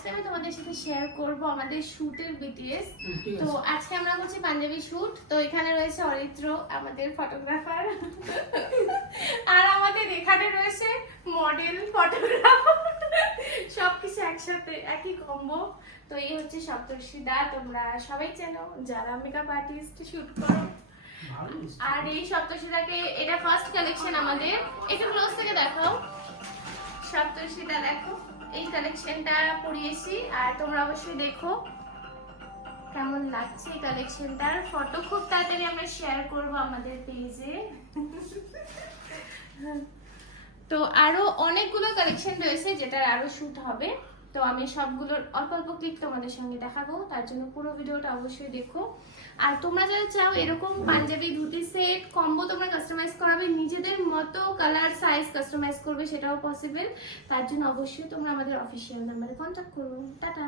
আজকে আমি তোমাদের সাথে শেয়ার করব আমাদের শুটের বিটিএস। তো আজকে আমরা করছি পাঞ্জাবি শুট। তো এখানে রয়েছে অরিত্র আমাদের ফটোগ্রাফার, আর আমাদের এখানে রয়েছে মডেল ফটোগ্রাফার, সবকিছু একসাথে একই কম্বো। তো এই হচ্ছে সপ্তর্ষিদা, তোমরা সবাই চেনো যারা মেকআপ আর্টিস্ট শুট করো। আর এই সপ্তর্ষিদাকে এটা ফার্স্ট কালেকশন আমাদের, একটু ক্লোজ থেকে দেখাও। সপ্তর্ষিদা দেখো এই কালেকশনটা পরিয়েছি, আর তোমরা অবশ্যই দেখো কেমন লাগছে এই কালেকশনটার ফটো খুব তাড়াতাড়ি আমরা শেয়ার করব আমাদের পেজে। তো আরো অনেকগুলো কালেকশন রয়েছে যেটার আরো শুট হবে, তো আমি সবগুলোর অল্প অল্প ক্লিপ তোমাদের সঙ্গে দেখাবো, তার জন্য পুরো ভিডিওটা অবশ্যই দেখো। আর তোমরা যারা চাও এরকম পাঞ্জাবি ধুতি সেট কম্বো তোমরা কাস্টমাইজ করাবে নিজেদের মতো, কালার সাইজ কাস্টমাইজ করবে, সেটাও পসিবল। তার জন্য অবশ্যই তোমরা আমাদের অফিসিয়াল নাম্বারে কন্ট্যাক্ট করো। টাটা।